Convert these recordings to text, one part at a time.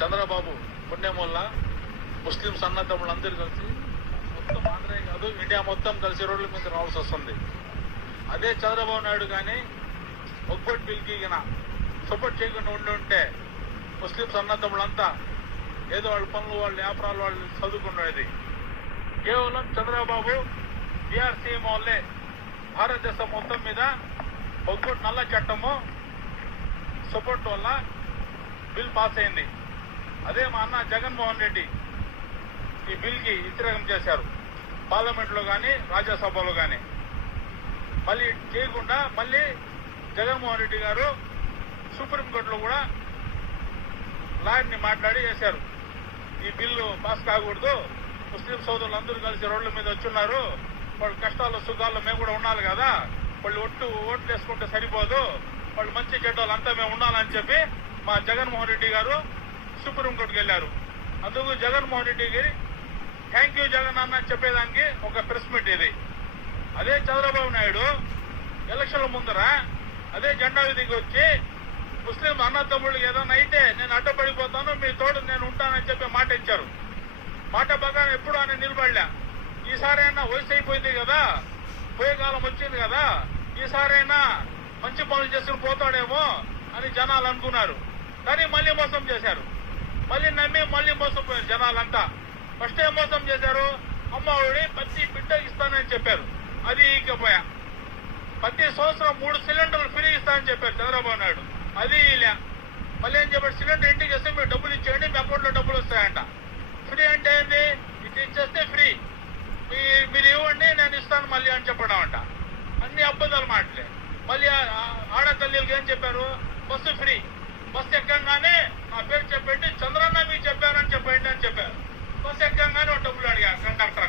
చంద్రబాబు పుణ్యం వల్ల ముస్లింస్ అన్నదమ్ములందరూ కలిసి మొత్తం ఆంధ్రే కాదు ఇండియా మొత్తం కలిసి రోడ్ల మీద రావాల్సి వస్తుంది. అదే చంద్రబాబు నాయుడు కానీ ఒక్కోటి బిల్కి సపోర్ట్ చేయకుండా ఉంటే ముస్లింస్ అన్నదమ్ములంతా ఏదో వాళ్ళ పనులు వాళ్ళ వ్యాపారాలు వాళ్ళు చదువుకునేది. కేవలం చంద్రబాబు బీఆర్ సీఎం వల్లే భారతదేశం మొత్తం మీద ఒక్కోటి నల్ల చట్టము సపోర్ట్ వల్ల బిల్ పాస్ అయింది. అదే మా అన్న జగన్మోహన్ రెడ్డి ఈ బిల్కి వ్యతిరేకం చేశారు పార్లమెంట్లో కానీ రాజ్యసభలో కానీ. మళ్ళీ చేయకుండా మళ్ళీ జగన్మోహన్ రెడ్డి గారు సుప్రీంకోర్టులో కూడా లాయర్ని మాట్లాడి చేశారు. ఈ బిల్లు పాస్ కాకూడదు, ముస్లిం సోదరులు అందరూ కలిసి రోడ్ల మీద వచ్చున్నారు, వాళ్ళు కష్టాలు సుఖాల్లో మేము కూడా ఉండాలి కదా, వాళ్ళు ఓట్లు వేసుకుంటే సరిపోదు, వాళ్ళు మంచి చెడ్డలు అంతా మేము ఉండాలని చెప్పి మా జగన్మోహన్ రెడ్డి గారు సుప్రీంకోర్టుకు వెళ్ళారు. అందుకు జగన్మోహన్ రెడ్డి గారి థ్యాంక్ యూ జగన్ అన్న చెప్పేదానికి ఒక ప్రెస్ మీట్ ఇది. అదే చంద్రబాబు నాయుడు ఎలక్షన్ల ముందర అదే జెండా విధికి వచ్చి ముస్లిం అన్నదమ్ముళ్ళు ఏదైనా అయితే నేను అడ్డపడిపోతాను, మీ తోడు నేను ఉంటానని చెప్పి మాట ఇచ్చారు. మాట ప్రకారం ఎప్పుడు ఆయన నిలబడలే. ఈసారైనా వయసు అయిపోయింది కదా, పోయే కాలం వచ్చింది కదా, ఈసారైనా మంచి పనులు చేసుకుని పోతాడేమో అని జనాలు అనుకున్నారు. కానీ మళ్ళీ మోసం చేశారు. మళ్ళీ నమ్మి మళ్ళీ మోసపోయారు జనాలంతా. ఫస్ట్ ఏం మోసం చేశారు, అమ్మఒడి ప్రతి బిడ్డ ఇస్తానని చెప్పారు, అది ఇకపోయా. ప్రతి సంవత్సరం 3 సిలిండర్లు ఫ్రీ ఇస్తానని చెప్పారు చంద్రబాబు నాయుడు, అది ఇలా. మళ్ళీ ఏం చెప్పారు, సిలిండర్ ఇంటికి వస్తే మీరు డబ్బులు ఇచ్చేయండి, మీ అకౌంట్లో డబ్బులు వస్తాయంట. ఫ్రీ అంటే ఏంటి, ఇది ఇచ్చేస్తే ఫ్రీ, మీరు ఇవ్వండి నేను ఇస్తాను మళ్ళీ అని చెప్పడం అంట. అన్ని అబద్ధాలు మాటలే. మళ్ళీ ఆడతల్లికి ఏం చెప్పారు, బస్సు ఫ్రీ, బస్సు ఎక్కగానే నా పేరు చెప్పండి, చంద్రన్న మీకు చెప్పారని చెప్పండి అని చెప్పారు. బస్సు ఎక్కగానే డబ్బులు అడిగారు కండక్టర్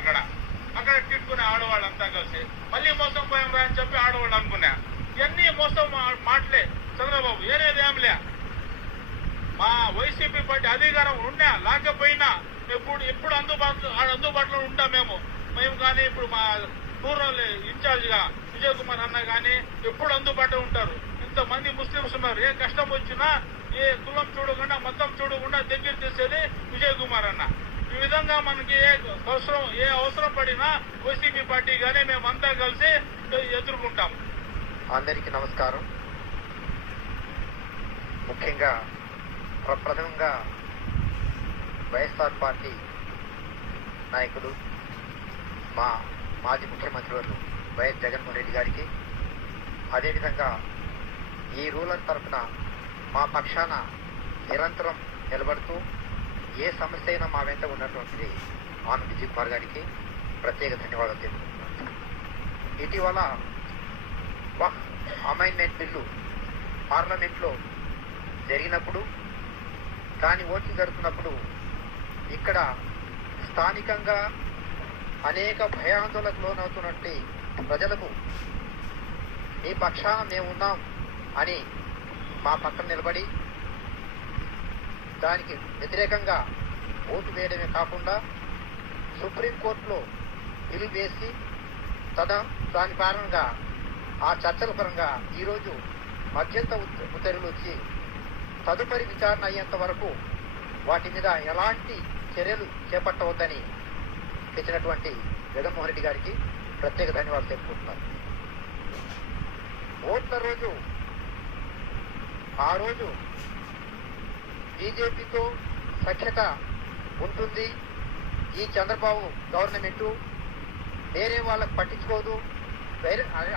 అక్కడ తిట్టుకునే ఆడవాళ్ళంతా కలిసి. మళ్ళీ మోసం పోయాం రా అని చెప్పి ఆడవాళ్ళు అనుకున్నా. ఇవన్నీ మోసం మాటలే చంద్రబాబు, ఏరేదేంలే. మా వైసీపీ పార్టీ అధికారం ఉన్నా లేకపోయినా ఎప్పుడు అందుబాటులో ఉంటాం మేము కానీ ఇప్పుడు మా రూరల్ ఇన్ఛార్జిగా విజయ్ కుమార్ అన్న కానీ ఎప్పుడు అందుబాటులో ఉంటారు. ఇంతమంది ముస్లింస్ ఉన్నారు, ఏ కష్టం వచ్చినా ఏ కులం చూడకుండా మొత్తం చూడకుండా దగ్గర తీసేది విజయ్ కుమార్ అన్న. ఈ విధంగా మనకి ఏ అవసరం పడినా వైసీపీ పార్టీ కానీ మేమంతా కలిసి ఎదుర్కొంటాం. అందరికీ నమస్కారం. ముఖ్యంగా ప్రథమంగా వైఎస్ఆర్ పార్టీ నాయకుడు మా మాజీ ముఖ్యమంత్రి వర్యులు వైఎస్ జగన్మోహన్ రెడ్డి గారికి, అదేవిధంగా ఈ రూరల్ తరఫున మా పక్షాన నిరంతరం నిలబడుతూ ఏ సమస్య అయినా మా వెంట ఉన్నటువంటిది ఆనంద్ విజయ్ కుమార్ గారికి ప్రత్యేక ధన్యవాదాలు తెలుపుతున్నాను. ఇటీవల అమైన్మెంట్ బిల్లు పార్లమెంట్లో జరిగినప్పుడు, దాని ఓట్లు జరుగుతున్నప్పుడు ఇక్కడ స్థానికంగా అనేక భయాందోళనకు లోనవుతున్నటువంటి ప్రజలకు మీ పక్షాన మేము ఉన్నాం అని మా పక్కన నిలబడి దానికి వ్యతిరేకంగా ఓటు వేయడమే కాకుండా సుప్రీంకోర్టులో బిల్లు వేసి దాని కారణంగా ఆ చర్చల పరంగా ఈరోజు మధ్యంత ఉత్తర్వులు వచ్చి తదుపరి విచారణ అయ్యేంత వరకు వాటి మీద ఎలాంటి చర్యలు చేపట్టవద్దని తెచ్చినటువంటి జగన్మోహన్ రెడ్డి గారికి ప్రత్యేక ధన్యవాదాలు తెలుపుకుంటున్నాను. ఓట్ల రోజు ఆ రోజు బీజేపీతో సఖ్యత ఉంటుంది, ఈ చంద్రబాబు గవర్నమెంటు వేరే వాళ్ళకు పట్టించుకోదు,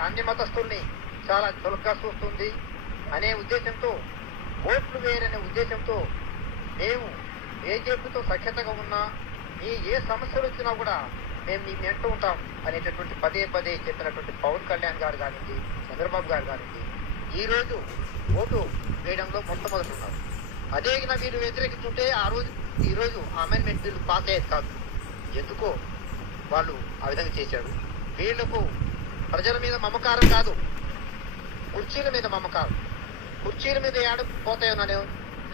అన్ని మతస్థుల్ని చాలా చులకగా చూస్తుంది అనే ఉద్దేశంతో, ఓట్లు వేయరనే ఉద్దేశంతో మేము బీజేపీతో సఖ్యతగా ఉన్నా ఏ సమస్యలు వచ్చినా కూడా మేము మీ వెంట ఉంటాం అనేటటువంటి పదే చెప్పినటువంటి పవన్ కళ్యాణ్ గారు కానివ్వండి, చంద్రబాబు గారు కానివ్వండి, ఈరోజు ఓటు వేయడంలో మొట్టమొదటి ఉన్నారు. అదే మీరు వ్యతిరేకిస్తుంటే ఈరోజు అమెండ్మెంట్ బిల్లు పాస్ అయ్యేది కాదు. ఎందుకో వాళ్ళు ఆ విధంగా చేశారు. వీళ్లకు ప్రజల మీద మమకారం కాదు, కుర్చీల మీద మమకారం. కుర్చీల మీద ఏడపోతాయనే,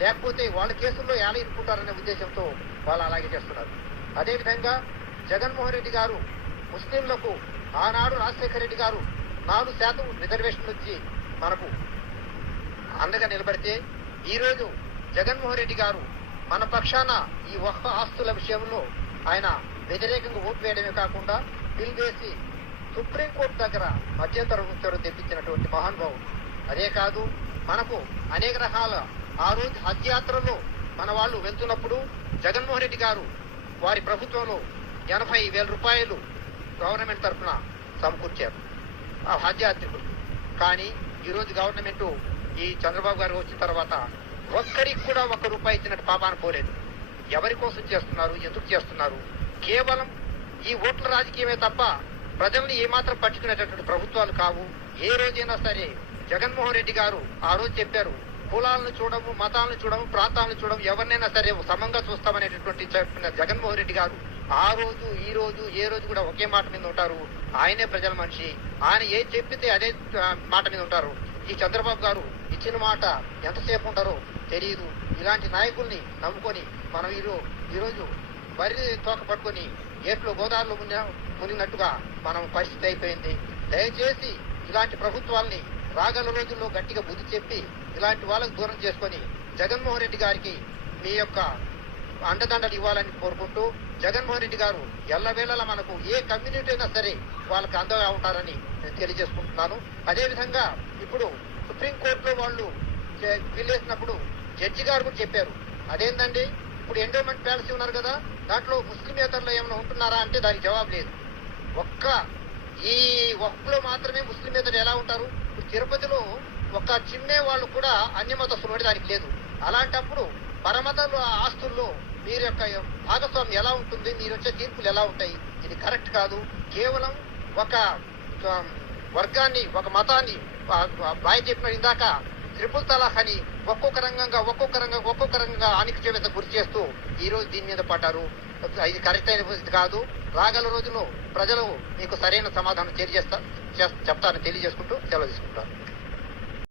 లేకపోతే వాళ్ళ కేసుల్లో ఏడ ఇరుక్కుంటారనే ఉద్దేశంతో వాళ్ళు అలాగే చేస్తున్నారు. అదేవిధంగా జగన్మోహన్ రెడ్డి గారు ముస్లింలకు ఆనాడు రాజశేఖర రెడ్డి గారు 4% రిజర్వేషన్ వచ్చి మనకు అండగా నిలబడితే, ఈరోజు జగన్మోహన్ రెడ్డి గారు మన పక్షాన ఈ వక్ఫ్ ఆస్తుల విషయంలో ఆయన వ్యతిరేకంగా ఓటు వేయడమే కాకుండా బిల్ వేసి సుప్రీంకోర్టు దగ్గర మధ్యంతర ఉత్తర్వు తెప్పించినటువంటి మహానుభావుడు. అదే కాదు, మనకు అనేక రకాల ఆ రోజు హజ్ యాత్రలో మన వాళ్ళు వెళ్తున్నప్పుడు జగన్మోహన్ రెడ్డి గారు వారి ప్రభుత్వంలో 80,000 రూపాయలు గవర్నమెంట్ తరఫున సమకూర్చారు ఆ హజ్ యాత్రికులు. కానీ ఈరోజు గవర్నమెంట్ ఈ చంద్రబాబు గారు వచ్చిన తర్వాత ఒక్కరికి కూడా ₹1 ఇచ్చినట్టు పాపాన పోలేదు. ఎవరి కోసం చేస్తున్నారు, ఎందుకు చేస్తున్నారు? కేవలం ఈ ఓట్ల రాజకీయమే తప్ప ప్రజల్ని ఏమాత్రం పట్టించుకునేటటువంటి ప్రభుత్వాలు కావు. ఏ రోజైనా సరే జగన్మోహన్ రెడ్డి గారు ఆ రోజు చెప్పారు, కులాలను చూడము, మతాలను చూడము, ప్రాంతాలను చూడము, ఎవరినైనా సరే సమంగా చూస్తామనేటటువంటి చెప్పిన జగన్మోహన్ రెడ్డి గారు ఆ రోజు ఈ రోజు ఏ రోజు కూడా ఒకే మాట మీద ఉంటారు. ఆయనే ప్రజల మనిషి, ఆయన ఏం చెప్పితే అదే మాట మీద ఉంటారు. ఈ చంద్రబాబు గారు ఇచ్చిన మాట ఎంతసేపు ఉంటారో తెలియదు. ఇలాంటి నాయకుల్ని నమ్ముకొని మనం ఈరోజు వరి తోక పట్టుకొని ఏట్లో గోదావరిలో మునిగినట్టుగా మనం పరిస్థితి అయిపోయింది. దయచేసి ఇలాంటి ప్రభుత్వాల్ని రాగల రోజుల్లో గట్టిగా బుద్ధి చెప్పి ఇలాంటి వాళ్ళకు దూరం చేసుకొని జగన్మోహన్ రెడ్డి గారికి మీ యొక్క అండదండలు ఇవ్వాలని కోరుకుంటూ, జగన్మోహన్ రెడ్డి గారు ఎల్లవేళలా మనకు ఏ కమ్యూనిటీ అయినా సరే వాళ్ళకి అండగా ఉంటారని నేను తెలియజేసుకుంటున్నాను. అదేవిధంగా ఇప్పుడు సుప్రీంకోర్టులో వాళ్ళు బిల్ వేసినప్పుడు జడ్జి గారు కూడా చెప్పారు, అదేంటండి ఇప్పుడు ఎండోమెంట్ ప్యాలసీ ఉన్నారు కదా, దాంట్లో ముస్లిమేతరులు ఏమైనా ఉంటున్నారా అంటే దానికి జవాబు లేదు. ఈ వక్ఫ్లో మాత్రమే ముస్లిమేతరులు ఎలా ఉంటారు? ఇప్పుడు తిరుపతిలో ఒక చిన్నే వాళ్ళు కూడా అన్యమతస్తులు దానికి లేదు. అలాంటప్పుడు పరమతల ఆస్తుల్లో మీరు యొక్క భాగస్వామ్యం ఎలా ఉంటుంది? మీరు వచ్చే తీర్పులు ఎలా ఉంటాయి? ఇది కరెక్ట్ కాదు. కేవలం ఒక వర్గాన్ని, ఒక మతాన్ని బాయ్ చెప్పిన ఇందాక ట్రిపుల్ తలాఖ్ అని ఒక్కొక్క రంగంగా ఆనికిచేత గురి చేస్తూ ఈ రోజు దీని మీద పడ్డారు. ఇది కరెక్ట్ అయిన కాదు. రాగల రోజుల్లో ప్రజలు మీకు సరైన సమాధానం చెప్తారని తెలియజేసుకుంటూ సెలవు తీసుకుంటారు.